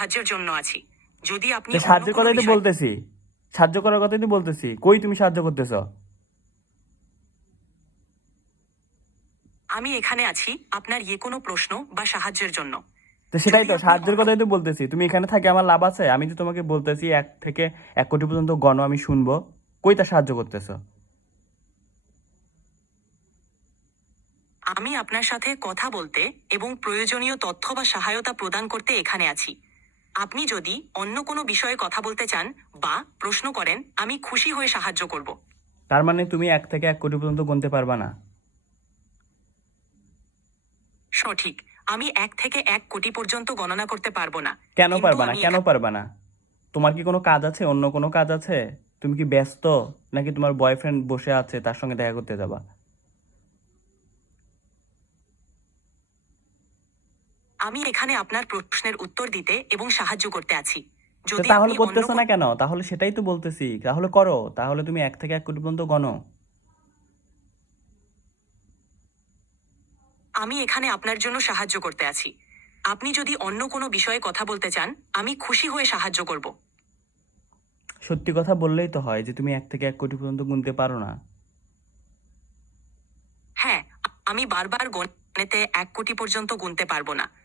সাহায্যের জন্য আছি। যদি আপনি সাহায্য করাই তো বলতেছি। সাহায্য করার কথাই তো বলতেছি। কই তুমি সাহায্য করতেছ? আমি এখানে আছি আপনার যে কোনো প্রশ্ন বা সাহায্যের জন্য। তো সেটাই তো সাহায্যের কথাই তো বলতেছি। তুমি এখানে থাকে আমার লাভ আছে। আমি তো তোমাকে বলতেছি এক থেকে এক কোটি পর্যন্ত গণ আমি শুনব। কই তা সাহায্য করতেছো? আমি আপনার সাথে কথা বলতে এবং প্রয়োজনীয় তথ্য বা সহায়তা প্রদান করতে এখানে আছি। আপনি যদি অন্য কোনো বিষয়ে কথা বলতে চান বা প্রশ্ন করেন আমি খুশি হয়ে সাহায্য করব। তার মানে তুমি এক থেকে এক কোটি পর্যন্ত গুনতে পারবা না? সঠিক। আমি এক থেকে এক কোটি পর্যন্ত গণনা করতে পারব না। কেন কিন্তু পারবা না? আমি কেন পারবা না? তোমার কি কোনো কাজ আছে? অন্য কোনো কাজ আছে? তুমি কি ব্যস্ত? নাকি তোমার বয়ফ্রেন্ড বসে আছে তার সঙ্গে দেখা করতে যাবা? আমি এখানে আপনার প্রশ্নের উত্তর দিতে এবং সাহায্য করতে আছি। যদি তাহলে করতেছো না কোনো- কেন? তাহলে সেটাই তো বলতেছি। তাহলে করো। তাহলে তুমি এক থেকে এক কোটি পর্যন্ত গণো। আমি এখানে আপনার জন্য সাহায্য করতে আছি। আপনি যদি অন্য কোনো বিষয়ে কথা বলতে চান আমি খুশি হয়ে সাহায্য করব। সত্যি কথা বললেই তো হয় যে তুমি এক থেকে এক কোটি পর্যন্ত গুনতে পারো না। হ্যাঁ আমি বারবার গণিতে এক কোটি পর্যন্ত গুনতে পারব না।